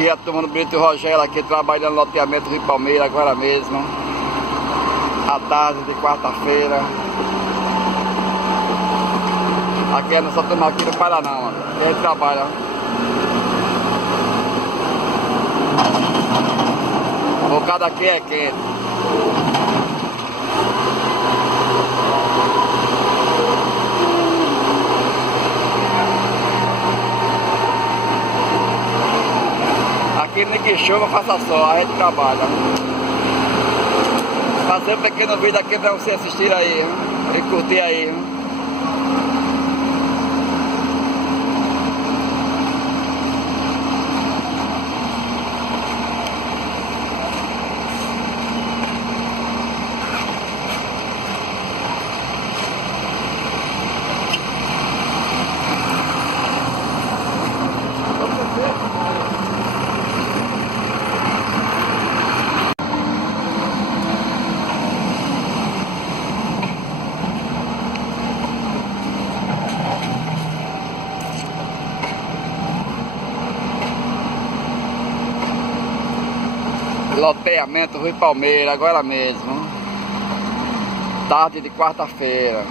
E a turma do Brito Rogério aqui trabalhando no loteamento Rio Palmeira agora mesmo. À tarde de quarta-feira. Aqui é nossa turma aqui no Paraná, mano. E aí trabalha. O bocado aqui é quente. Aqui nem que chuva, faça sol, a gente trabalha. Fazer um pequeno vídeo aqui pra você assistir aí e curtir aí. Loteamento Rio Palmeira, agora mesmo. Tarde de quarta-feira.